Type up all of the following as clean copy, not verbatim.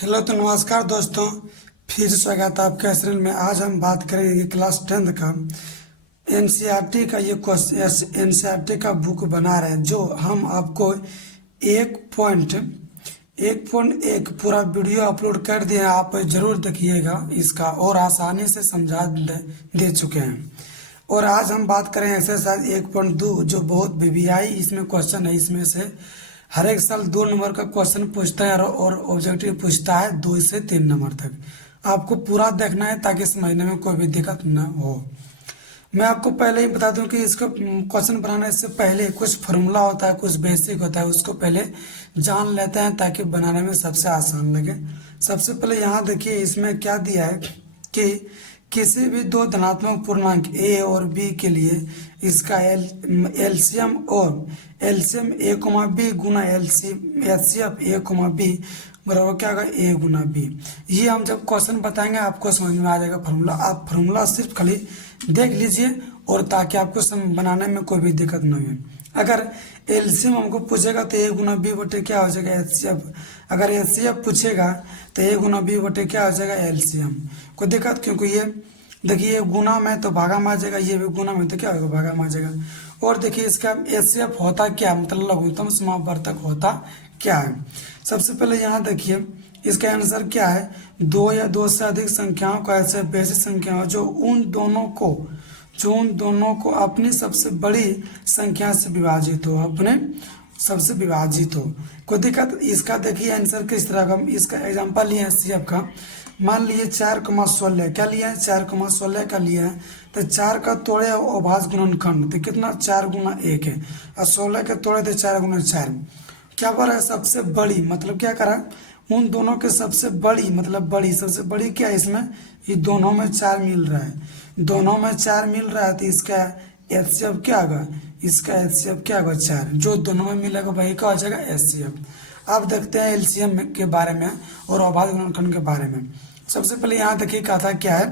Hello तो नमस्कार दोस्तों, फिर स्वागत है आपके चैनल में। आज हम बात करेंगे क्लास 10th का एनसीईआरटी का ये क्वेश्चन। एनसीईआरटी का बुक बना रहे हैं जो हम आपको 1.1 पूरा वीडियो अपलोड कर दिए हैं। आप जरूर देखिएगा इसका और आसानी से समझा दे चुके हैं। और आज हम बात करें एक्सरसाइज 1.2 जो बहुत वीवीआई इसमें क्वेश्चन है। इसमें से हर एक साल 2 नंबर का क्वेश्चन पूछता है और ऑब्जेक्टिव पूछता है 2 से 3 नंबर तक। आपको पूरा देखना है ताकि समझने में कोई भी दिक्कत न हो। मैं आपको पहले ही बता दूं कि इसको क्वेश्चन बनाने से पहले कुछ फार्मूला होता है, कुछ बेसिक होता है, उसको पहले जान लेते हैं ताकि बनाने में सबसे आसान लगे। सबसे पहले यहाँ देखिए इसमें क्या दिया है कि किसी भी दो धनात्मक पूर्णांक a और b के लिए इसका LCM a, b Guna HCF a, b बराबर क्या होगा a गुना b। ये हम जब क्वेश्चन बताएंगे आपको समझ में आ जाएगा फार्मूला। आप फार्मूला सिर्फ खाली देख लीजिए और ताकि आपको बनाने में कोई भी दिक्कत न हो। अगर एलसीएम हमको पूछेगा तो a गुना b बटे क्या हो जाएगा एचसीएफ। अगर एचसीएफ पूछेगा तो a गुना b बटे क्या हो जाएगा एलसीएम। कोई दिक्कत, क्योंकि ये देखिए ये गुना में तो भागा में आ जाएगा, ये भी गुना में तो क्या होगा भागा में आ जाएगा। और देखिए इसका एचसीएफ होता क्या, मतलब लघुत्तम समावर्तक होता क्या है। सबसे पहले यहाँ देखिए इसका आंसर क्या है, 2 या 2 से अधिक संख्याओं को ऐसे बेसिक संख्याओं जो उन दोनों को अपनी सबसे बड़ी संख्या से विभाजित हो, अपने सबसे विभाजित हो। कोई दिक्कत। इसका देखिए आंसर किस तरह का, इसका एग्जांपल लिया है सीएफ का। मान लिए 4,16 क्या लिया है 4,16 का लिया है तो 4 का तोड़े अभाज्य गुणनखंड तो कितना 4 गुना 1 है और 16 के तोड़े तो 4 गुना 4। क्या कर रहा है सबसे बड़ी, मतलब क्या करा उन दोनों के सबसे बड़ी, मतलब बड़ी सबसे बड़ी क्या है इसमें, ये दोनों में 4 मिल रहा है, दोनों में 4 मिल रहा है तो इसका एचसीएफ क्या होगा, इसका एचसीएफ क्या होगा 4, जो दोनों में मिलेगा वही का हो जाएगा एचसीएफ। अब देखते हैं एलसीएम के बारे में और अभाज्य गुणनखंड के बारे में। सबसे पहले यहाँ देखिए कहा था क्या है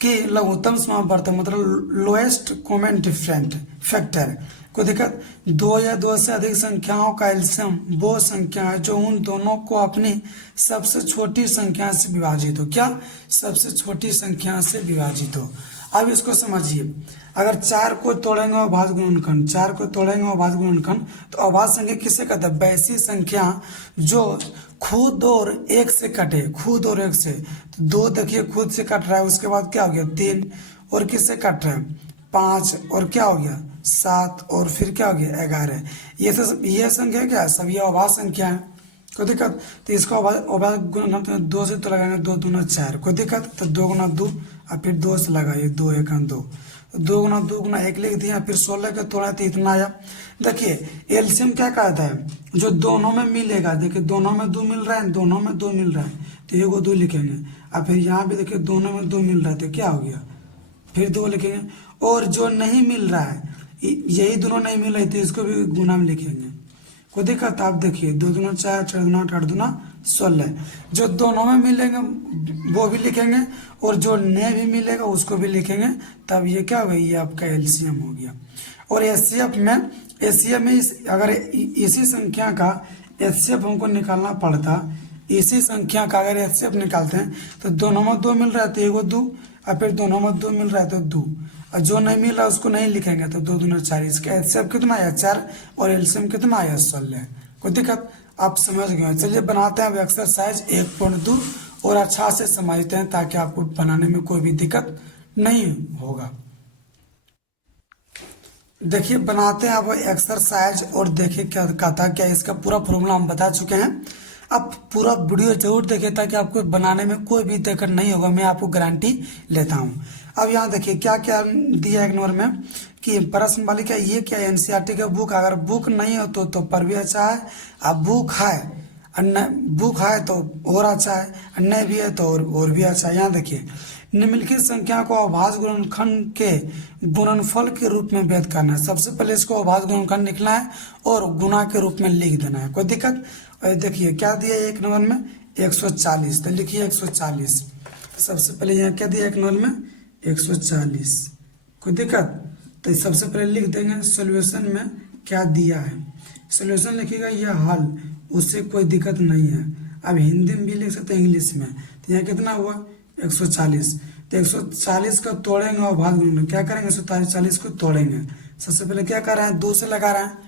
कि लघुत्तम समावर्तक मतलब लोएस्ट कॉमन डिफरेंट फैक्टर। कोई दिक्कत। 2 या 2 से अधिक संख्याओं का एलसीएम वो संख्या है जो उन दोनों को अपनी सबसे छोटी संख्या से विभाजित हो। क्या, सबसे छोटी संख्या से विभाजित हो। अब इसको समझिए, अगर 4 को तोड़ेंगे अभाज्य गुणनखंड, 4 को तोड़ेंगे अभाज्य गुणनखंड तो अभाज्य संख्या किससे कहते हैं, वैसी संख्या जो खुद और एक से कटे, खुद और एक से। तो 2 देखिए खुद से कट रहा है, उसके बाद क्या हो गया 3 और किससे कट रहा है 5 और क्या हो गया 7 और फिर क्या हो गया 11। ये संख्या क्या है, सब ये अभाज्य संख्या है। कोई दिक्कत। तो इसको अभाज्य गुणनखंड 2 से तो लगाएंगे 2 दूना 4। कोई दिक्कत। तो 2 गुना 2 और फिर 2 से लगाइए 2 1 2, 2 गुना 2 गुना 1 लिख दिया, फिर 16 का तोड़ा तो इतना आया। देखिए एलसीएम क्या कहता है, जो दोनों में मिलेगा। देखिए दोनों में 2 मिल रहा है, दोनों में 2 मिल रहा है तो ये 2 लिखेंगे। और फिर यहाँ भी देखिए दोनों में 2 मिल रहा है तो क्या हो गया फिर 2 लिखेंगे। और जो नहीं मिल रहा है, यही दोनों नहीं मिल रहे तो इसको भी गुना में लिखेंगे। कोई दिक्कत। आप देखिए 2 दूना 4, 4 दूना 8, 8 दूना 16। जो दोनों में मिलेंगे वो भी लिखेंगे और जो नहीं भी मिलेगा उसको भी लिखेंगे। तब ये क्या होगा, ये आपका एलसीएम हो गया। और एचसीएफ में अगर इसी संख्या का एचसीएफ हमको निकालना पड़ता, इसी संख्या का अगर एचसीएफ निकालते हैं तो दोनों में 2 मिल रहा है तो एगो 2 और फिर दोनों में 2 मिल रहा है तो 2 और जो नहीं मिल रहा उसको नहीं लिखेंगे तो 2 दूना 4। इसका एचसीएफ कितना आया 4 और एलसीएम कितना आया 16। कोई दिक्कत। आप समझ गए। चलिए बनाते हैं एक्सरसाइज 1.2 और अच्छा से समझते हैं ताकि आपको बनाने में कोई भी दिक्कत नहीं होगा। देखिए बनाते हैं अब एक्सरसाइज और देखिए क्या कहता है। क्या इसका पूरा फॉर्मूला हम बता चुके हैं। अब पूरा वीडियो जरूर देखें ताकि आपको बनाने में कोई भी दिक्कत नहीं होगा, मैं आपको गारंटी लेता हूँ। अब यहाँ देखिए क्या क्या दिया एक नंबर में कि प्रश्न वाली क्या, ये क्या एनसीईआरटी का बुक, अगर बुक नहीं हो तो पर भी अच्छा है, अब बुक है तो और अच्छा है, नहीं भी है तो और भी अच्छा है। यहाँ देखिए निम्नलिखित संख्या को अभाज्य गुणनखंड के गुणनफल के रूप में व्यक्त करना है। सबसे पहले इसको अभाज्य गुणनखंड लिखना है और गुणा के रूप में लिख देना है। कोई दिक्कत। देखिए क्या दिया एक नंबर में 140 तो लिखिए 140। सबसे पहले यहाँ क्या दिया एक नंबर में 140। कोई दिक्कत। तो सबसे पहले लिख देंगे सॉल्यूशन में क्या दिया है, सॉल्यूशन लिखिएगा यह हल, उससे कोई दिक्कत नहीं है। अब हिंदी में भी लिख सकते हैं, इंग्लिश में। तो यहाँ कितना हुआ 140। तो 140 को तोड़ेंगे और भाग देंगे, क्या करेंगे 140 को तोड़ेंगे। सबसे पहले क्या कर रहे हैं, 2 से लगा रहे हैं,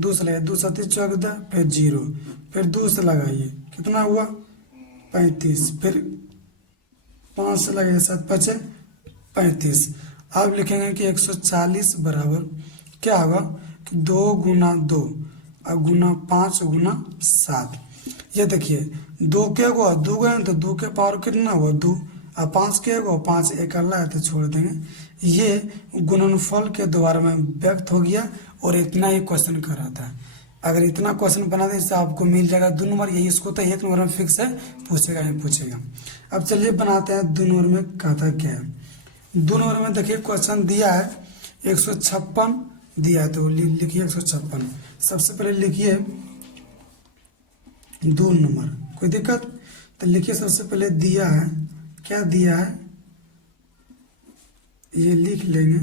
2 से लगाइए, 2 7 14, फिर 0, फिर 2 से लगाइए, कितना हुआ 35, फिर 5 से लगाइए, 7 5 35। अब लिखेंगे कि 140 बराबर क्या होगा कि 2 गुना 2 और गुना 5 गुना 7। ये देखिए 2 के हुआ 2 गए तो 2 के पावर कितना हुआ 2, और 5 के हुआ 5, एक अल्लाह है तो छोड़ देंगे। ये गुणनफल के द्वारा में व्यक्त हो गया, और इतना ही क्वेश्चन कर रहा था। अगर इतना क्वेश्चन बना दें इससे आपको मिल जाएगा 2 नंबर। यही इसको तो 1 नंबर में फिक्स है, पूछेगा ही पूछेगा। अब चलिए बनाते हैं 2 नंबर में कहता क्या है। 2 नंबर में देखिए क्वेश्चन दिया है 156 दिया है, तो लिखिए 156। सबसे पहले लिखिए 2 नंबर, कोई दिक्कत तो लिखिए। सबसे पहले दिया है, क्या दिया है ये लिख लेंगे,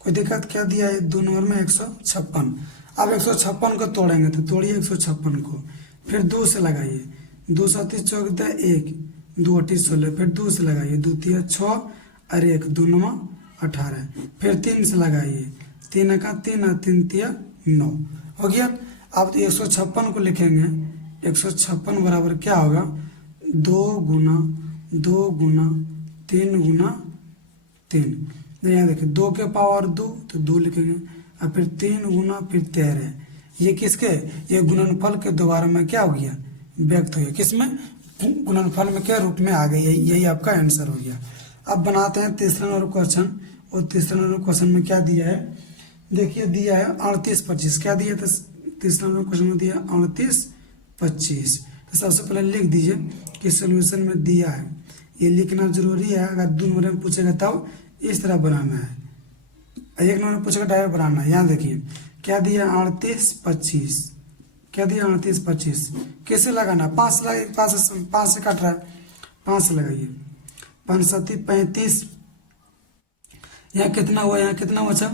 कोई दिक्कत। क्या दिया है 2 नंबर में 156। अब 156 को तोड़ेंगे, तो तोड़िए 156 को, फिर 2 से लगाइए, 2 7 14 1, 2 8 16, फिर 2 से लगाइए, 2 3 6 और 1 2 9 18, फिर 3 से लगाइए, 3 का 3 और 3 3 9, हो गया। अब 156 को लिखेंगे, 156 बराबर क्या होगा 2 गुना 2 गुना 3 गुना 3। यहाँ देखिए 2 के पावर 2 तो 2 लिखेंगे, और फिर 3 गुना फिर 13। ये किसके, ये गुणनफल के द्वारा में क्या हो गया व्यक्त हो गया, किसमें गुणनफल में क्या रूप में आ गई, यही आपका आंसर हो गया। अब बनाते हैं तीसरा नंबर क्वेश्चन। और तीसरा नंबर क्वेश्चन में क्या दिया है, देखिए दिया है 38 25। क्या दिया था तीसरा नंबर क्वेश्चन में, दिया 38 25। तो सबसे पहले लिख दीजिए कि सोल्यूशन में दिया है, ये लिखना जरूरी है। अगर 2 नंबर में पूछेगा तब इस तरह बनाना है, 1 नंबर में पूछेगा डायरेक्ट बनाना है। यहाँ देखिए क्या दिया 38 25, क्या दिया 38 25, कैसे लगाना, 5 से लगाइए, 5 से काट रहा है, 5 से लगाइए, 5 7 35। यहाँ कितना हुआ, यहाँ कितना बचा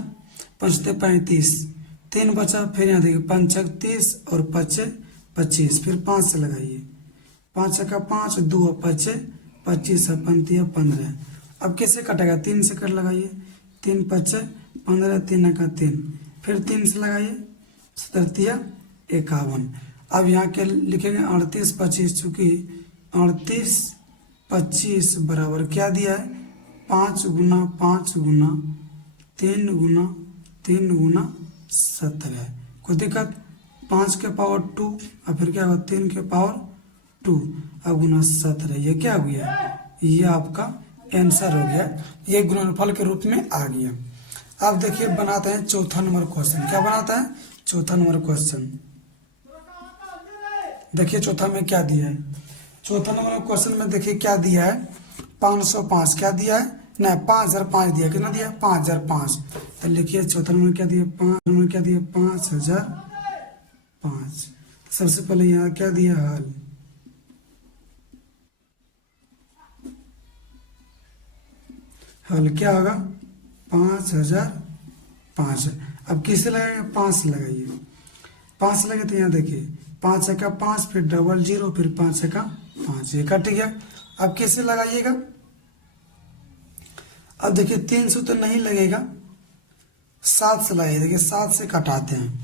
5 35, 3 बचा, फिर यहाँ देखिए 5 30 और 5 25, फिर 5 से लगाइए, 5 का 5 2 5 25 पंतिया 15। अब कैसे कटेगा, 3 से कट लगाइए, 3 5 15, 3 का 3, फिर 3 से लगाइए, 17 51। अब यहाँ के लिखेंगे 38 25, चूंकि 38 25 बराबर क्या दिया है 5 गुना 5 गुना 3 गुना 3 गुना 17। कोई दिक्कत, 5 के पावर 2 और फिर क्या होगा 3 के पावर 2 और गुना 17। ये क्या हो गया, ये आपका आंसर हो गया, ये गुणनफल के रूप में आ गया। अब देखिए बनाते हैं चौथा नंबर क्वेश्चन। क्या बनाता है चौथा नंबर क्वेश्चन, देखिए चौथा में क्या दिया है। चौथा नंबर क्वेश्चन में देखिए क्या दिया है 505। क्या दिया है, नहीं 5005 दिया, कितना दिया 5005। तो लिखिए चौथा नंबर क्या दिया, 5 नंबर क्या दिया 5005। सबसे पहले यहाँ क्या दिया हल, हल क्या होगा 5005। अब किसे लगाएंगे 5 से लगाइए, 5 से लगे तो यहाँ देखिए 5 का 5, फिर डबल 0, फिर 5 का 5, ये कट गया। अब कैसे लगाइएगा, अब देखिए 300 तो नहीं लगेगा, 7 से लगाइए, देखिए 7 से कटाते हैं,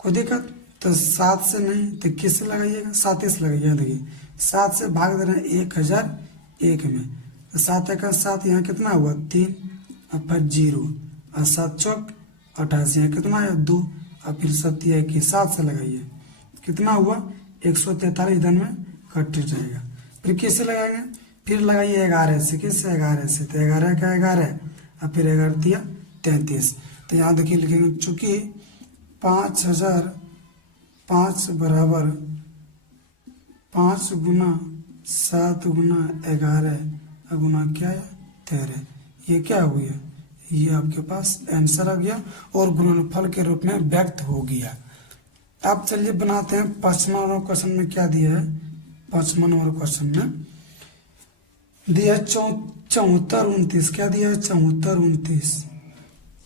कोई दिक्कत तो 7 से नहीं तो किससे लगाइएगा 7 से लगाइए। देखिए 7 से भाग दे रहे हैं 1001 में, तो 7 का 7, यहाँ कितना हुआ 3 और फिर 0 और 7 चौक 88, यहाँ कितना है 2 और फिर 7 की 7 से लगाइए, कितना हुआ 143 दिन में कट जाएगा। फिर किससे लगाएंगे, फिर लगाइए 11 से, किससे 11 से, तो 11 का 11 और फिर 11 दिया 33। तो यहाँ देखिए लिखेंगे चूंकि 5005 बराबर 5 गुना 7 गुना 11 गुना क्या है 13, ये क्या हो गया, ये आपके पास आंसर आ गया और गुणनफल के रूप में व्यक्त हो गया। अब चलिए बनाते हैं 5वां नंबर क्वेश्चन में क्या दिया है। 5वां नंबर क्वेश्चन में दिया है 74 29। क्या दिया है 74 29,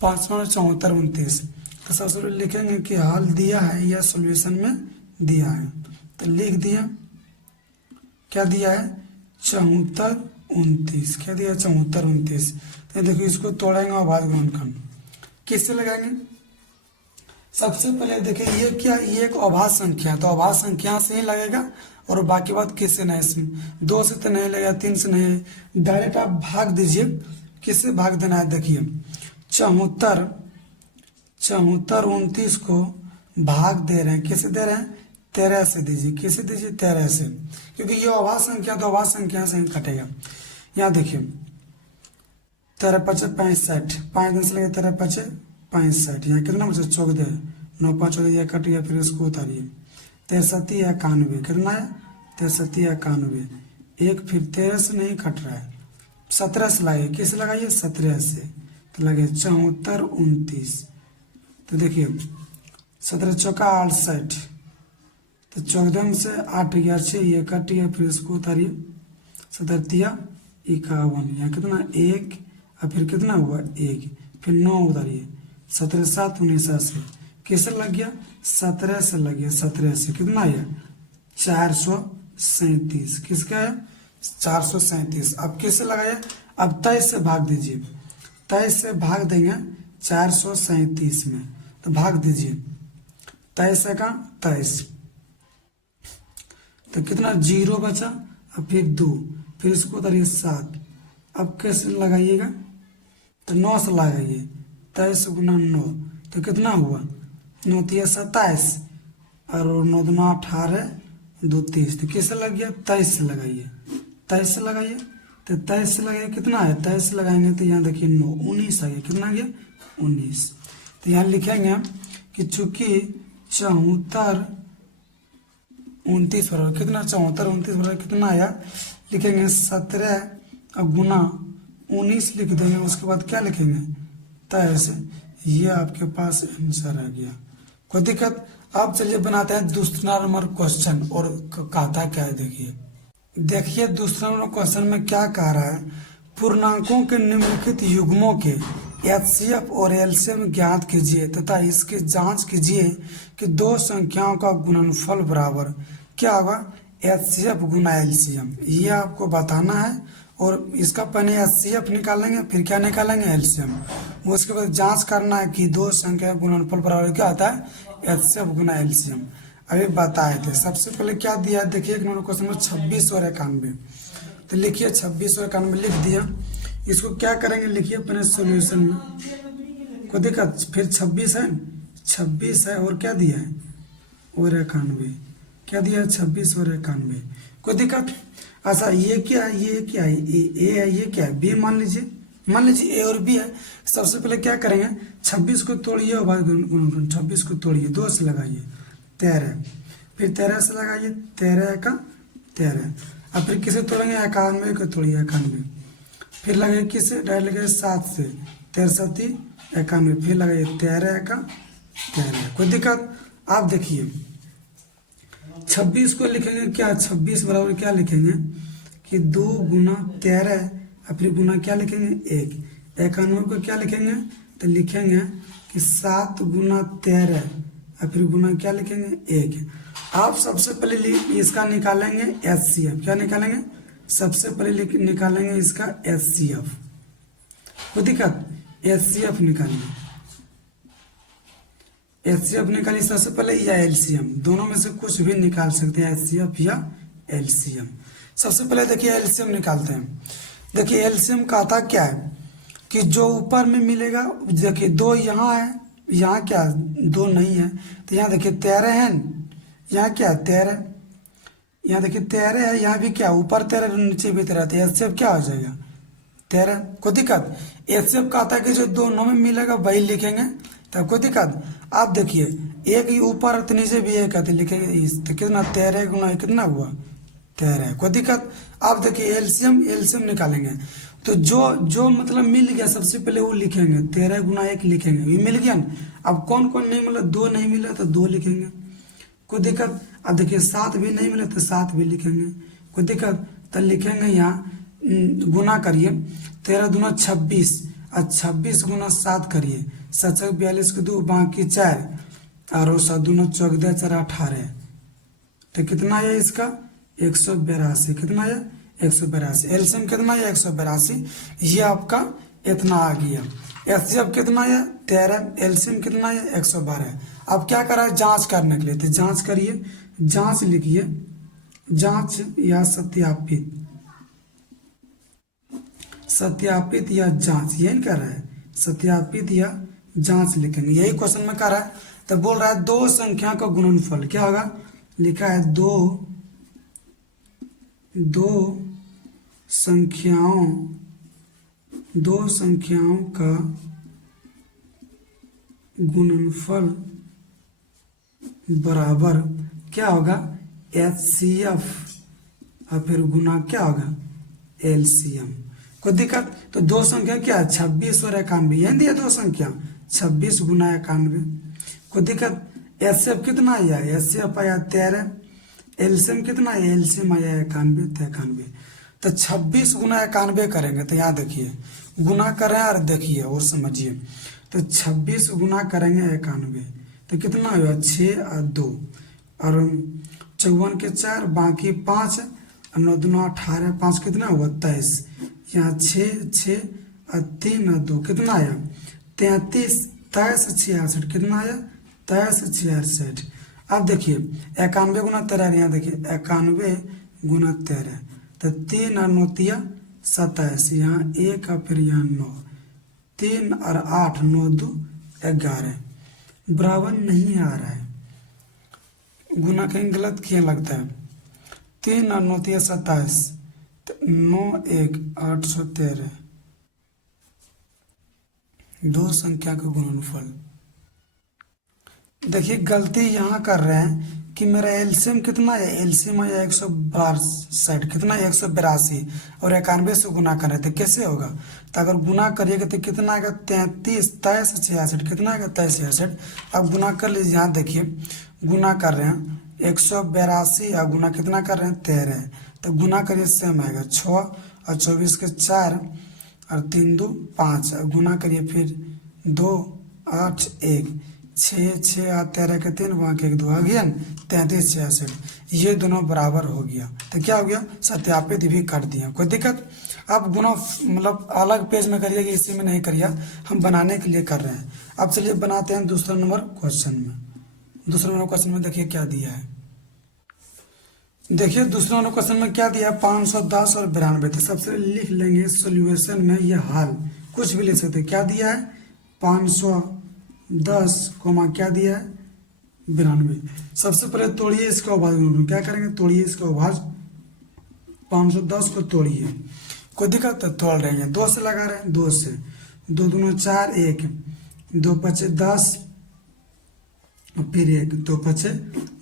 5वां 74 29। तो सबसे पहले लिखेंगे कि हल दिया है या सॉल्यूशन में दिया है, तो लिख दिया क्या दिया है 74 29, क्या दिया 74 29। तो देखो इसको तोड़ेंगे अभाज्य गुणनखंड किससे लगाएंगे। सबसे पहले देखिए ये क्या, ये एक अभाज्य संख्या है तो अभाज्य संख्या से ही लगेगा और बाकी बात किससे नहीं, इसमें 2 से तो नहीं लगेगा, 3 से नहीं, डायरेक्ट आप भाग दीजिए। किससे भाग देना है, देखिए 74 29 को भाग दे रहे हैं, किसे दे रहे हैं 13 से दीजिए, किसे दीजिए 13 से, क्योंकि ये अभाज्य संख्या तो अभाज्य संख्या से ही कटेगा। यहाँ देखिए 13 पचे 65, 5 दिन से लगे 13 पचे 65, यहाँ कितना बचा 14, 9 5 14 यह कट गया, फिर इसको उतारिए 63 91, कितना है 63 91, एक फिर 13 से नहीं कट रहा है, 17 से लगाइए, किसे लगाइए 17 से, तो लगे 74 29। तो देखिए 17 चौका 68, तो 14 से 8 गया 6, ये कट गया, फिर इसको उतारिए 17 51, यहाँ कितना 1 और फिर कितना हुआ 1, फिर 9 उतारिए 17 7 19 से, किससे लग गया 17 से लग गया, 17 से कितना है 437, किसका है 437। अब किससे लगाया, अब 23 से भाग दीजिए, 23 से भाग देंगे 437 में, तो भाग दीजिए 23 का 23, तो कितना 0 बचा, अब फिर 2, फिर इसको उतारिए 7। अब कैसे लगाइएगा, तो 9 से लगाइए, 23 गुना 9, तो कितना हुआ 9 3 27 और 9 2 18 2 30, तो किससे लग गया 23 से लगाइए, 23 से लगाइए, तो 23 से लगाइए कितना है, 23 से लगाएंगे तो यहाँ देखिए 9 19 आ गया, कितना आ गया 19। तो यहाँ लिखेंगे कि चूंकि 74 29 बराबर कितना, 74 29 बराबर कितना आया, लिखेंगे 17 और गुना 19 लिख देंगे, उसके बाद क्या लिखेंगे 23, ये आपके पास आंसर आ गया। कोई दिक्कत। अब चलिए बनाते हैं दूसरा नंबर क्वेश्चन, और कहता क्या है देखिए दूसरा नंबर क्वेश्चन में क्या कह रहा है, पूर्णांकों के निम्नलिखित युग्मों के एचसीएफ और एलसीएम ज्ञात कीजिए तथा इसकी जांच कीजिए कि दो संख्याओं का गुणनफल बराबर क्या होगा, एचसीएफ गुना एलसीएम, ये आपको बताना है। और इसका पहले एचसीएफ निकालेंगे, फिर क्या निकालेंगे एलसीएम, उसके बाद जांच करना है कि दो संख्या का गुणनफल बराबर क्या होता है, एचसीएफ गुना एलसीएम। अभी बताए थे। सबसे पहले क्या दिया है देखिए, एक नंबर क्वेश्चन में 26 और 91, तो लिखिए 26 और 91 लिख दिया। इसको क्या करेंगे लिखिए अपने सॉल्यूशन में, को देखा फिर 26 है, 26 है और क्या दिया है और 91, क्या दिया है 26 और 91, कोई दिक्कत। अच्छा ये क्या है, ये क्या है, ए है, ये क्या है बी, मान लीजिए ए और बी है। सबसे पहले क्या करेंगे 26 को तोड़िए और बाद 26 को तोड़िए, 2 से लगाइए 13, फिर 13 से लगाइए 13 का 13, अब फिर किसे तोड़ेंगे 91 को तोड़िए 91, फिर लगाइए किसे डायरेक्ट लगाइए 7 से 63 91, फिर लगाइए 13 का 13, कोई दिक्कत। आप देखिए 26 को लिखेंगे क्या, 26 बराबर क्या लिखेंगे कि 2 गुना 13 और फिर गुना क्या लिखेंगे 1, 91 को क्या लिखेंगे तो लिखेंगे कि 7 गुना 13 और फिर गुना क्या लिखेंगे 1। आप सबसे पहले इसका निकालेंगे एचसीएफ, क्या निकालेंगे सबसे पहले निकालेंगे इसका एचसीएफ, कोई दिक्कत, एचसीएफ निकालेंगे, एचसीएफ निकालिए सबसे पहले या एलसीएम, दोनों में से कुछ भी निकाल सकते हैं, एचसीएफ या एलसीएम। सबसे पहले देखिए एलसीएम निकालते हैं। देखिए एलसीएम का आता क्या है कि जो ऊपर में मिलेगा, देखिए 2 यहाँ है, यहाँ क्या 2 नहीं है, तो यहाँ देखिए 13 है, यहाँ क्या 13, यहाँ देखिए 13 है, यहाँ भी क्या ऊपर 13 नीचे भी 13, तो एचसीएफ क्या हो जाएगा 13, कोई दिक्कत। एचसीएफ का आता है कि जो दोनों में मिलेगा वही लिखेंगे, तो कोई दिक्कत। आप देखिए एक ही ऊपर तो नीचे भी एक है, लिखेंगे इस, तो कितना 13 गुना कितना हुआ 13, कोई दिक्कत। आप देखिए एलसीएम निकालेंगे, तो जो मतलब मिल गया सबसे पहले वो लिखेंगे, 13 गुना 1 लिखेंगे, ये मिल गया ना। अब कौन कौन नहीं मिला, 2 नहीं मिला तो 2 लिखेंगे, कोई दिक्कत। अब देखिए 7 भी नहीं मिला तो 7 भी लिखेंगे, कोई दिक्कत। तो लिखेंगे यहाँ गुना करिए, 13 दूना 26 और 26 गुना 7 करिए, 7 42 के 2 बाकी 4 और 7 दूना 14 4 18, तो कितना है इसका 182 कितना है 182, एलसीएम कितना है 182, ये आपका इतना आ गया। एचसीएफ कितना है 13, एलसीएम कितना है 112। अब क्या करा है जांच करने के लिए, तो जांच करिए, जांच लिखिए, जांच या सत्यापित, सत्यापित या जांच, यही कर रहा है, सत्यापित या जांच लिखेंगे, यही क्वेश्चन में कर रहा है। तो बोल रहा है दो संख्या का गुणनफल क्या होगा, लिखा है दो संख्याओं का गुणनफल बराबर क्या होगा एचसीएफ और फिर गुना क्या होगा एलसीएम। कोई दिक्कत, तो दो संख्या क्या है 26 और 91, यही दिया दो संख्या 26 गुना 91। कोई दिक्कत, एचसीएफ कितना आया, एचसीएफ आया 13, एलसीएम कितना है, एलसीएम आया 91, तो 91। तो 26 गुना 91 करेंगे, तो यहाँ देखिए गुना कर रहे हैं और देखिए और समझिए, तो 26 गुना करेंगे 91, तो कितना हुआ 6 और 2 और 54 के 4 बाकी 5 और 9 दूना 18, 5 कितना हुआ 23, यहाँ 6 और 3 और 2 कितना आया 33, 23 66 कितना आया 23 66। अब देखिए 91 गुना 13, यहाँ देखिए 91 गुना 13, तो 3 और 9 तिया 27, यहाँ 1 और फिर यहाँ 9, 3 और 8 9 2 11, बराबर नहीं आ रहा है, गुना कहीं गलत किया लगता है। 3 और 9 तिया 27, 9 1 813, दो संख्या का गुणनफल। देखिए गलती यहाँ कर रहे हैं कि मेरा एलसीएम कितना है, एलसीएम है 162, कितना है 182 और 91 से गुना कर रहे थे, कैसे होगा, तो अगर गुना करिएगा तो कितना आएगा 33, 23 66, कितना आएगा 23 66। अब गुना कर लीजिए, यहाँ देखिए गुना कर रहे हैं 182 और गुना कितना कर रहे हैं 13, तो गुना करिए सेम आएगा 6 और 24 के 4 और 3 2 5, गुना करिए फिर 2 8 1, 6 और 13 के 3 वहाँ के 2 आ गया 33 66, ये दोनों बराबर हो गया, तो क्या हो गया सत्यापित भी कर दिया। कोई दिक्कत, आप गुना मतलब अलग पेज में करिए, इसी में नहीं करिए, हम बनाने के लिए कर रहे हैं। अब चलिए बनाते हैं दूसरा नंबर क्वेश्चन में। दूसरा नंबर क्वेश्चन में देखिए क्या दिया है, देखिए दूसरा नंबर क्वेश्चन में क्या दिया है 510 और 92, तो सबसे लिख लेंगे सोल्यूशन में ये हाल, कुछ भी लिख सकते, क्या दिया है 510 कोमा क्या दिया है 92। सबसे पहले तोड़िए इसका अभाज्य, क्या करेंगे तोड़िए इसका अभाज्य, 510 को तोड़िए, कोई दिक्कत तो तोड़ रहे हैं 2 से लगा रहे हैं, 2 से 2 दूना 4 1 2 5 10 और फिर 1 2 5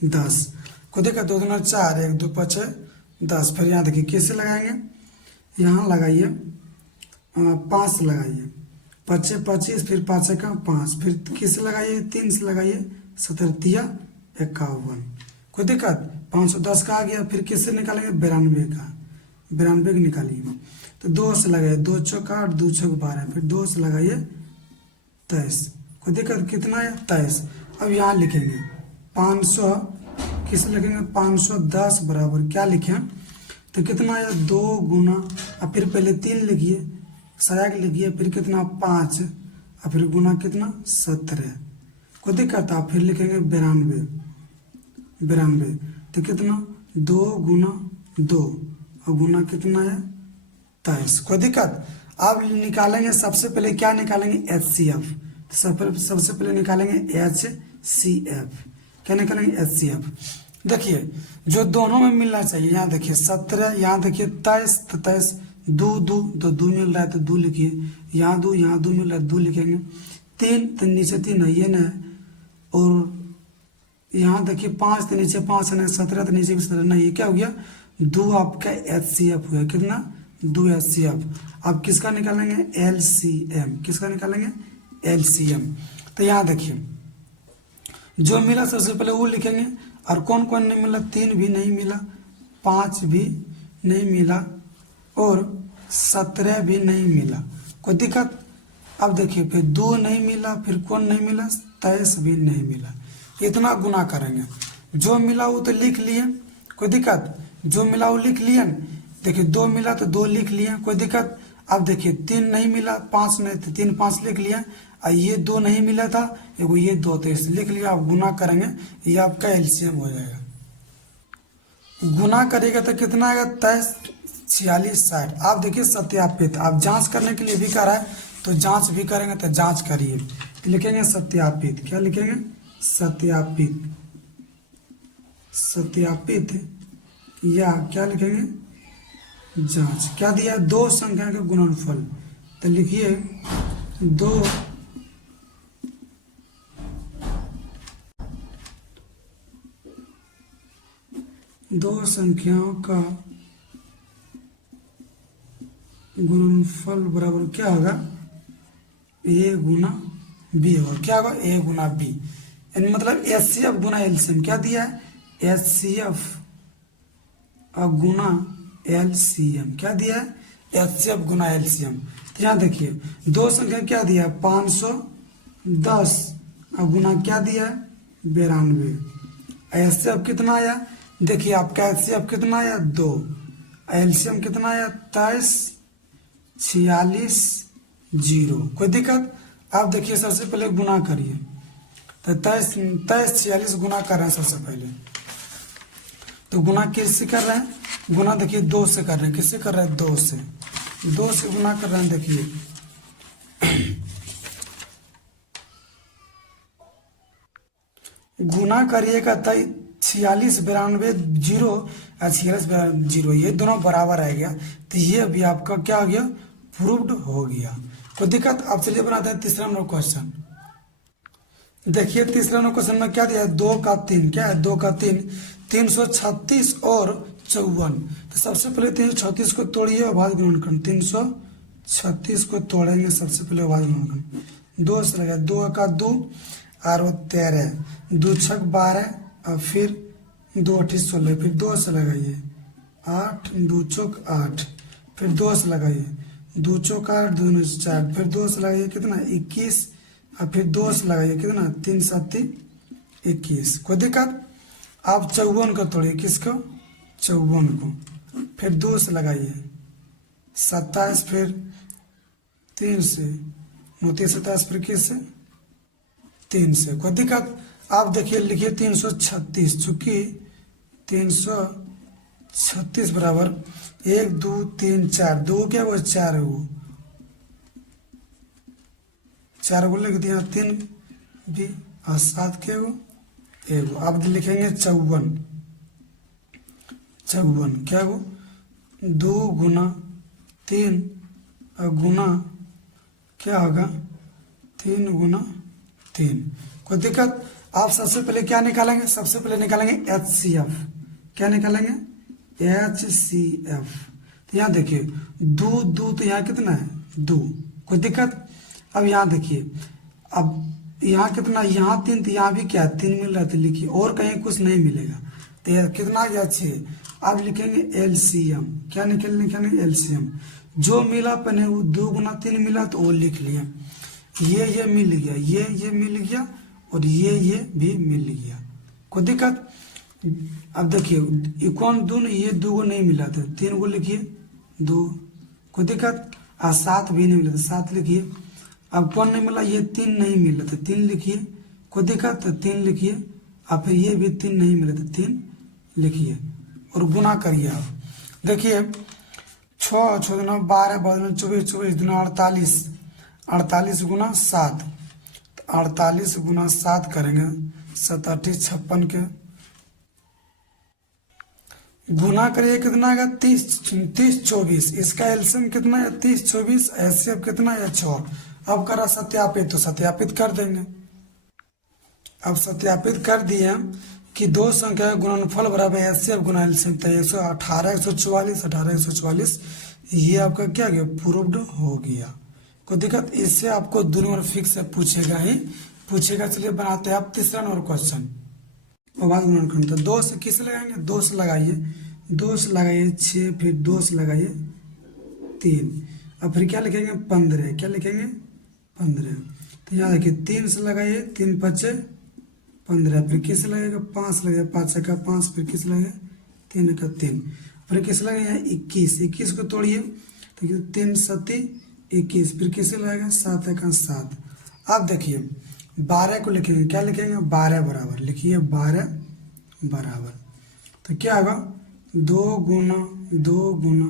10, कोई दिक्कत 2 दूना 4 1 2 5 10, फिर यहाँ देखिए कैसे लगाएंगे, यहाँ लगाइए 5 से लगाइए, 5 25 फिर 5 का 5, फिर किससे लगाइए 3 से लगाइए 17 51, कोई दिक्कत 510 का आ गया, फिर किससे निकालेंगे 92 का, 92 निकालिए, तो 2 से लगाइए 2 चौक 8 2 चौक 12, फिर 2 से लगाइए 23, कोई दिक्कत कितना है 23। अब यहाँ लिखेंगे 500 किसे लिखेंगे 510 बराबर क्या लिखें, तो कितना है 2 गुना, अब फिर पहले 3 लिखिए सराग लिखिए, फिर कितना 5 और फिर गुना कितना 17, कोई दिक्कत आप फिर लिखेंगे 92, तो कितना 2 गुना 2 और गुना कितना है 23, कोई दिक्कत। अब निकालेंगे सबसे पहले क्या निकालेंगे एचसीएफ, सबसे पहले निकालेंगे एचसीएफ, क्या निकालेंगे एचसीएफ। देखिए जो दोनों में मिलना चाहिए, यहाँ देखिए 17, यहाँ देखिए 23, 23 दो मिल रहा है तो 2 लिखिए, यहाँ 2 मिल रहा है 2 लिखेंगे, 3 तो नीचे 3 है ये ना, और यहाँ देखिए 5 तो नीचे 5 है ना, 17 तो नीचे भी 17 नहीं, ये क्या हो गया 2 आपका एचसीएफ हुआ, कितना 2 एचसीएफ। अब किसका निकालेंगे एलसीएम, किसका निकालेंगे एलसीएम। तो यहाँ देखिए जो मिला सबसे पहले वो लिखेंगे, और कौन कौन नहीं मिला 3 भी नहीं मिला, 5 भी नहीं मिला और 17 भी नहीं मिला, कोई दिक्कत। अब देखिए फिर 2 नहीं मिला, फिर कौन नहीं मिला 23 भी नहीं मिला, इतना गुना करेंगे, जो मिला वो तो लिख लिए, कोई दिक्कत। जो मिला वो लिख लिया न। देखिए 2 मिला तो 2 लिख लिया, कोई दिक्कत। अब देखिए 3 नहीं मिला, 5 नहीं तो 3 5 लिख लिया। और ये 2 नहीं मिला था, एगो ये 2 तो इसे लिख लिया। आप गुना करेंगे, ये आपका एलसीएम हो जाएगा। गुना करेगा तो कितना आएगा, 23 46 60। आप देखिए सत्यापित, आप जांच करने के लिए भी करा है तो जांच भी करेंगे, तो जांच करिए। तो लिखेंगे सत्यापित, क्या लिखेंगे, सत्यापित, सत्यापित, या क्या लिखेंगे, जांच। क्या दिया, 2 संख्या के गुणनफल। तो लिखिए 2 संख्याओं का गुणनफल बराबर क्या होगा, ए गुना बी होगा। क्या होगा, ए गुना बी। यानी मतलब एचसीएफ गुना एलसीएम। क्या दिया है, एचसीएफ गुना एलसीएम। क्या दिया है, एचसीएफ गुना एलसीएम। तो यहाँ देखिए 2 संख्या क्या दिया है, 510 और गुना क्या दिया है, 92। एचसीएफ कितना आया, देखिए आपका एचसीएफ कितना आया, 2। एलसीएम कितना आया, 23 46 0। कोई दिक्कत। आप देखिए सबसे पहले गुना करिए, तो 23 46 गुना कर रहे हैं सबसे पहले। तो गुना किससे कर रहे हैं, गुना देखिए 2 से कर रहे हैं। किससे कर रहे हैं, 2 से। 2 से गुना कर रहे हैं। देखिए गुना करिएगा, 46 92 0 और 46 0, ये दोनों बराबर आ गया। तो ये भी आपका क्या हो गया, प्रूव्ड हो गया। कोई दिक्कत। आप चलिए बनाते हैं तीसरा नंबर क्वेश्चन। देखिए तीसरा नंबर क्वेश्चन में क्या दिया है, 2 का 3। क्या है, 2 का 3 336 और 54। तो सबसे पहले 336 को तोड़िए और भाग गुणनखंड। 336 को तोड़ेंगे सबसे पहले, भाग गुणनखंड। 2 से लगा, 2 का 2 और 13, 2 छक 12 और फिर 2 8 16, फिर 2 से लगाइए 8, 2 चौक 8, फिर 2 से लगाइए 2 चौक 8, 2 9 4, फिर 2 से लगाइए कितना 21, और फिर 2 से लगाइए कितना 3 7 21। कोई दिक्कत। आप 54 को तोड़िए, किसको, 54 को, फिर 2 से लगाइए 27, फिर 3 से 29 27, फिर किस से, 3 से। कोई दिक्कत। आप देखिए लिखिए 336, चूंकि 336 बराबर 1 2 3 4, 2 क्या वो 4 है, वो 4 को लिख दिया, 3 भी और 7 के वो 1। अब लिखेंगे 54, 54 क्या वो 2 गुना 3 और गुना क्या होगा, 3 गुना 3। कोई दिक्कत। आप सबसे पहले क्या निकालेंगे, सबसे पहले निकालेंगे एचसीएफ। क्या निकालेंगे, एचसीएफ। तो यहाँ देखिए 2 2, तो यहाँ कितना है, 2। कोई दिक्कत। अब यहाँ देखिए, अब यहाँ कितना, यहाँ 3, तो यहाँ भी क्या 3 मिल रहा था। लिखिए और कहीं कुछ नहीं मिलेगा, तो यह कितना आ गया 6। अब लिखेंगे एलसीएम। क्या लिखेंगे, एलसीएम। जो मिला पहले वो 2 गुना 3 मिला तो वो लिख लिया। ये मिल गया, ये मिल गया, और ये भी मिल गया। कोई दिक्कत। अब देखिए कौन दोनों, ये 2 को नहीं मिला था, 3 को लिखिए 2। कोई दिक्कत। और 7 भी नहीं मिला था, 7 लिखिए। अब कौन नहीं मिला, ये 3 नहीं मिला था, 3 लिखिए। कोई दिक्कत, तो 3 लिखिए। और फिर ये भी 3 नहीं मिला था, 3 लिखिए और गुना करिए। आप देखिए 6 6 दूना 12 12 24 24 दूना 48, 48 गुना 7, 48 गुना 7 करेंगे 7 8 56 के गुना करिए, कितना आएगा 30 30 24। इसका एलसीएम कितना है, 30 24। एचसीएफ कितना है, 6। अब करा सत्यापित, तो सत्यापित कर देंगे। अब सत्यापित कर दिए कि 2 संख्या का गुणनफल बराबर एचसीएफ गुना एलसीएम। तो 118 144 18 144, ये आपका क्या गया, प्रूव्ड हो गया। कोई दिक्कत। इससे आपको 2 नंबर फिक्स है, पूछेगा ही पूछेगा। चलिए बनाते हैं आप तीसरा नंबर क्वेश्चन। गुणनखंड, तो 2 से किस लगाएंगे, 2 से लगाइए, 2 से लगाइए 6, फिर 2 से लगाइए 3, और फिर क्या लिखेंगे 15। क्या लिखेंगे 15। तो यहाँ देखिए 3 से लगाइए, 3 5 15, फिर किस लगेगा 5 लगेगा, 5 का 5, फिर किस लगेगा 3 का 3, फिर कैसे लगेगा 21, 21 को तोड़िए तो 3 सती 21, फिर कैसे लगेगा 7 का 7। अब देखिए 12 को लिखेंगे, क्या लिखेंगे 12 बराबर, लिखिए 12 बराबर, तो क्या होगा 2 गुना 2 गुना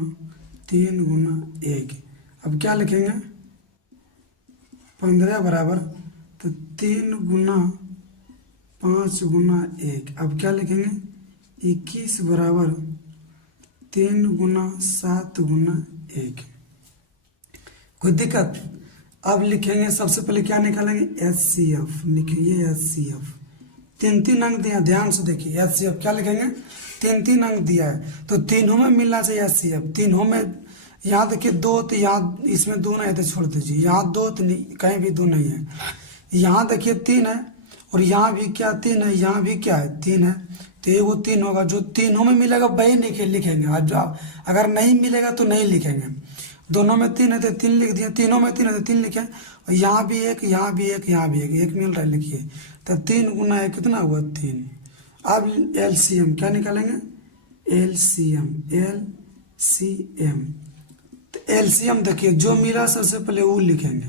3 गुना 1। अब क्या लिखेंगे 15 बराबर, तो 3 गुना 5 गुना 1। अब क्या लिखेंगे 21 बराबर 3 गुना 7 गुना 1। कोई दिक्कत? अब लिखेंगे सबसे पहले क्या निकालेंगे HCF, लिखिए HCF, 3 अंक दिया, ध्यान से देखिए HCF क्या लिखेंगे 3 अंक दिया है, तो तीनों में मिलना चाहिए HCF, तीनों में। यहाँ देखिए 2, तो यहाँ इसमें 2 नहीं है तो छोड़ दीजिए, यहाँ 2 तो नहीं, कहीं भी 2 नहीं है, यहाँ देखिए 3 है, और यहाँ भी क्या 3 है, यहाँ भी क्या है 3 है, तो ये वो 3 होगा, जो तीनों में मिलेगा वही लिखेंगे, अगर नहीं मिलेगा तो नहीं लिखेंगे। दोनों में 3 है तो 3 लिख दिए, तीनों में 3 है तो 3 लिखे, और यहाँ भी 1, यहाँ भी 1, यहाँ भी 1 मिल रहा है, लिखिए, तो 3 गुना 1 कितना हुआ 3। अब LCM क्या निकालेंगे LCM, तो LCM देखिए जो मिला सबसे पहले वो लिखेंगे,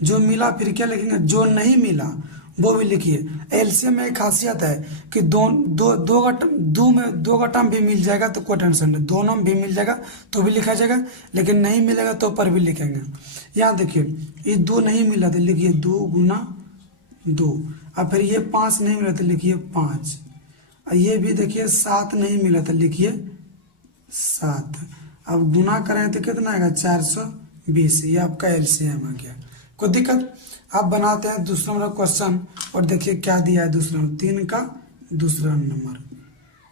जो मिला फिर क्या लिखेंगे, जो नहीं मिला वो भी लिखिए। LCM में एक खासियत है कि दो का टर्म भी मिल जाएगा तो कोई टेंशन नहीं, दोनों में भी मिल जाएगा तो भी लिखा जाएगा, लेकिन नहीं मिलेगा तो पर भी लिखेंगे। यहाँ देखिए ये 2 नहीं मिला तो लिखिए 2 गुना 2, और फिर ये 5 नहीं मिला तो लिखिए 5, और ये भी देखिए 7 नहीं मिला तो लिखिए 7। अब गुना करें तो कितना आएगा 420, ये आपका LCM आ गया। कोई दिक्कत? अब बनाते हैं दूसरा नंबर क्वेश्चन, और देखिए क्या दिया है दूसरा, 3 का दूसरा नंबर।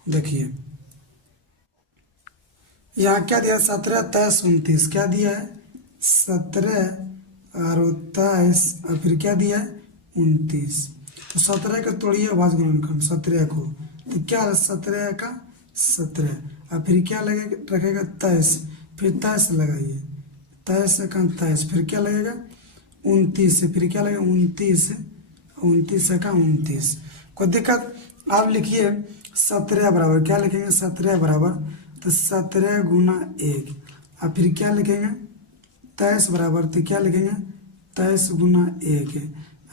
देखिए यहाँ क्या दिया 17, 23, 29, क्या दिया है 17 और 23, और फिर क्या दिया है 29। तो 17 का तोड़िए भाज्य गुणनखंड 17 को, तो क्या है 17 का 17, और फिर क्या लगेगा रखेगा 23, फिर 23 लगाइए, 23 का 23, फिर क्या लगेगा 29 से, फिर क्या लगेगा 29, 29 का 29। कोई दिक्कत? आप लिखिए 17 बराबर, क्या लिखेंगे 17 बराबर, तो 17 गुना 1, और फिर क्या लिखेंगे 23 बराबर, तो क्या लिखेंगे 23 गुना 1,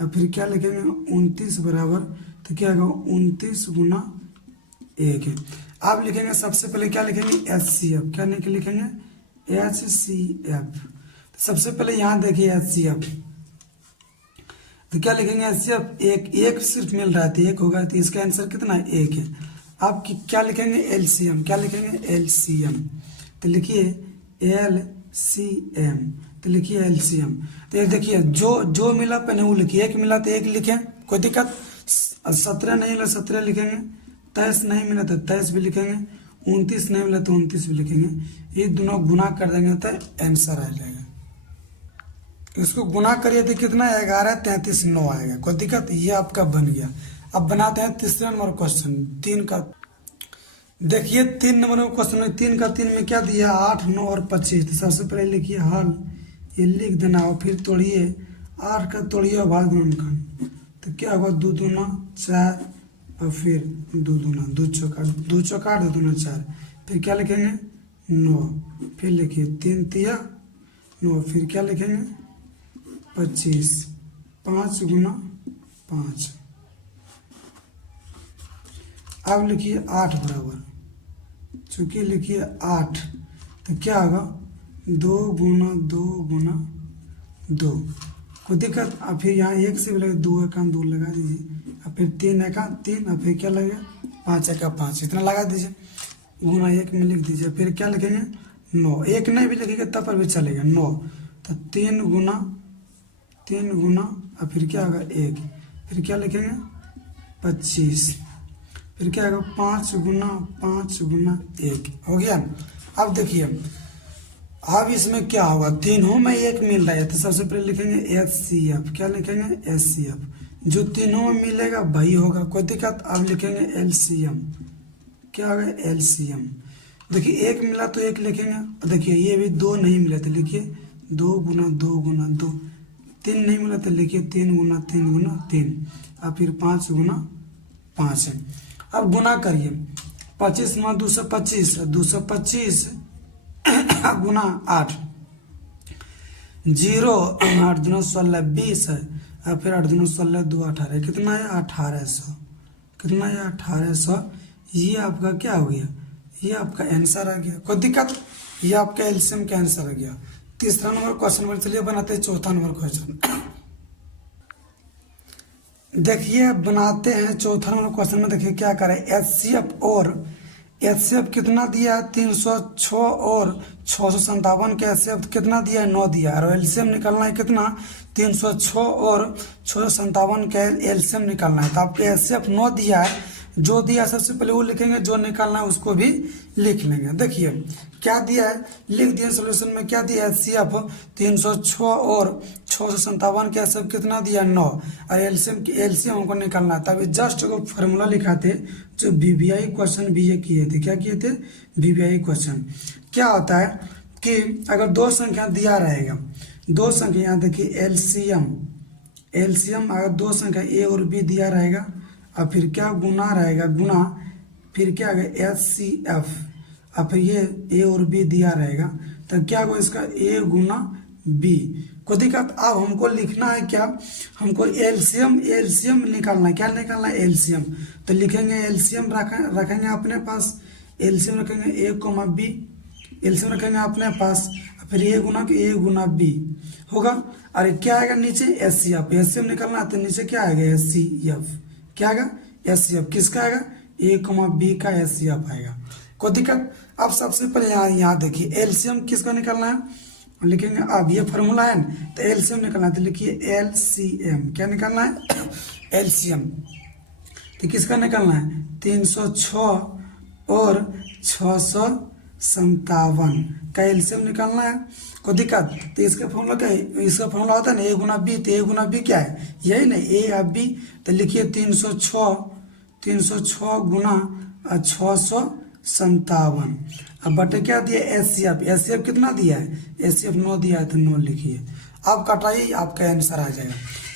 और फिर क्या लिखेंगे 29 बराबर, तो क्या होगा 29 गुना 1। आप लिखेंगे सबसे पहले क्या लिखेंगे HCF, क्या लिखेंगे HCF। सबसे पहले यहाँ देखिए HCF, तो क्या लिखेंगे HCF, एक सिर्फ मिल रहा है, एक होगा, तो इसका आंसर कितना है 1 है। आप क्या लिखेंगे LCM, क्या लिखेंगे LCM, तो लिखिए LCM, तो लिखिए LCM। तो ये देखिए जो मिला पहले वो लिखिए, 1 मिला तो 1 लिखें, कोई दिक्कत? 17 नहीं मिला 17 लिखेंगे, 23 नहीं मिला तो 23 भी लिखेंगे, 29 नहीं मिला तो 29 भी लिखेंगे। ये दोनों गुना कर देंगे तो आंसर आ जाएगा। इसको गुना करिए तो कितना आएगा 33, 9 आएगा। कोई दिक्कत? ये आपका बन गया। अब बनाते हैं तीसरा नंबर क्वेश्चन 3 का। देखिए 3 नंबर क्वेश्चन में 3 का 3 में क्या दिया 8, 9 और 25। तो सबसे पहले लिखिए हल, ये लिख देना, और फिर तोड़िए 8 का तोड़िए भाग गुणनखंड, तो क्या होगा 2 दूना 4, और फिर 2 दूना 2 चौका 2 चौका 2 दूना 4, फिर क्या लिखेंगे 9, फिर लिखिए 3 तिया 9, फिर क्या लिखेंगे 25, 5 गुना 5। अब लिखिए 8 बराबर, चूंकि लिखिए 8, तो क्या होगा 2 गुना 2 गुना 2। कोई दिक्कत? अब फिर यहाँ 1 से भी लगे, 2 का 2 लगा दीजिए, और फिर 3 का 3, और फिर क्या लगेगा 5 का 5, इतना लगा दीजिए, गुना 1 में लिख दीजिए। फिर क्या लिखेंगे 9, 1 नहीं भी लिखेंगे तब पर भी चलेगा 9, तो 3 गुना और फिर क्या होगा 1, फिर क्या लिखेंगे 25, फिर क्या होगा 5 गुना 1 हो गया। अब देखिए अब इसमें क्या होगा, तीनों में 1 मिल रहा है, तो सबसे पहले लिखेंगे HCF, क्या लिखेंगे HCF, जो तीनों में मिलेगा वही होगा। कोई दिक्कत? अब लिखेंगे LCM, क्या होगा LCM। देखिए 1 मिला तो 1 लिखेंगे, देखिए ये भी 2 नहीं मिला तो लिखिए 2 गुना 2 गुना 2, 3 नहीं मिला तो लिखिए 3 गुना 3 गुना 3, और फिर 5 गुना 5 है। अब गुना करिए, 25 में 225, 225 गुना 8, 0, 8 दूना 16, 20 है, और फिर 8 दूना 16, 2 18, कितना है 1800, कितना है 1800। ये आपका क्या हो गया, ये आपका आंसर आ गया। कोई दिक्कत, ये आपका एलसीएम का आंसर आ गया। तीसरा नंबर क्वेश्चन पर चलिए बनाते हैं चौथा नंबर क्वेश्चन। देखिए बनाते हैं चौथा नंबर क्वेश्चन में। देखिए क्या करें, एचसीएफ कितना दिया है 306 और 657 के एचसीएफ कितना दिया है 9 दिया है, और एलसीएम निकालना है कितना 306 और 657 के एलसीएम निकालना है। तो आपके एचसीएफ 9 दिया है, जो दिया सबसे पहले वो लिखेंगे, जो निकालना है उसको भी लिख लेंगे। देखिए क्या दिया है, लिख दिए सोल्यूशन में क्या दिया है, एचसीएफ 306 और 657 के एचसीएफ कितना दिया 9, और एलसीएम हमको निकालना है। तभी जस्ट को फार्मूला लिखा थे, जो वीवीआई क्वेश्चन भी ये किए थे। क्या किए थे, वीवीआई क्वेश्चन। क्या होता है कि अगर दो संख्या दिया रहेगा, दो संख्या, यहाँ देखिए एलसीएम अगर दो संख्या ए और बी दिया रहेगा, और फिर क्या गुना रहेगा, गुना फिर क्या आएगा एचसीएफ, और फिर ये ए और बी दिया रहेगा, तो क्या होगा इसका ए गुना बी। कोई दिक्कत। अब हमको लिखना है क्या, हमको एलसीएम निकालना है। क्या निकालना है, एलसीएम। तो लिखेंगे एलसीएम रखेंगे अपने पास, एलसीएम रखेंगे ए कोमा बी, एलसीएम रखेंगे अपने पास, फिर ए गुना बी होगा। और क्या आएगा नीचे एचसीएफ, एचसीएफ निकालना है तो नीचे क्या आएगा एचसीएफ, क्या आएगा एचसीएफ, किसका आएगा ए कोमा बी का एचसीएफ आएगा। कोई दिक्कत। अब सबसे पहले यहाँ देखिए एलसीएम किसका निकालना है, लिखेंगे। अब ये फार्मूला है ना, तो एलसीएम निकालना है, तो लिखिए एलसीएम। क्या निकालना है, एलसीएम। तो किसका निकालना है 306 और 657 का एलसीएम निकालना है। कोई दिक्कत। तो इसका फॉर्मूला क्या है, इसका फॉर्मूला होता है ना ए गुना बी, तो ए गुना बी क्या है, यही ना ए या बी। तो लिखिए 306 गुना 657, अब बटे क्या दिया एचसीएफ, एचसीएफ कितना दिया है, एचसीएफ 9 दिया है, तो 9 लिखिए। अब कटाइए, आपका आंसर आ जाएगा।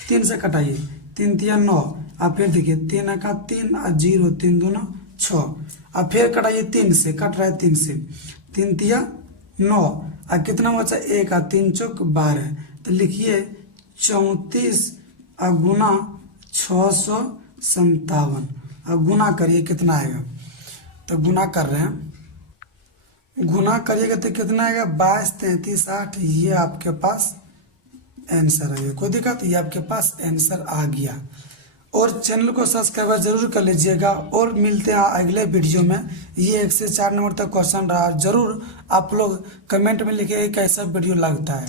3 से कटाइए, 3 तिया 9, अब फिर देखिए 3 का 3 और 0, 3 दूना 6, अब फिर कटाइए 3 से, कट रहा है 3 से, 3 तिया 9, अब कितना बचा 1 का 3 चौक 12, तो लिखिए 34 गुना 657। अब गुना करिए कितना आएगा, तो गुना कर रहे हैं, गुना करिएगा तो कितना आएगा 22 33 8, ये आपके पास आंसर आ गया। कोई दिक्कत, ये आपके पास आंसर आ गया। और चैनल को सब्सक्राइब जरूर कर लीजिएगा, और मिलते हैं अगले वीडियो में। ये 1 से 4 नंबर तक क्वेश्चन रहा, जरूर आप लोग कमेंट में लिखिए कैसा वीडियो लगता है।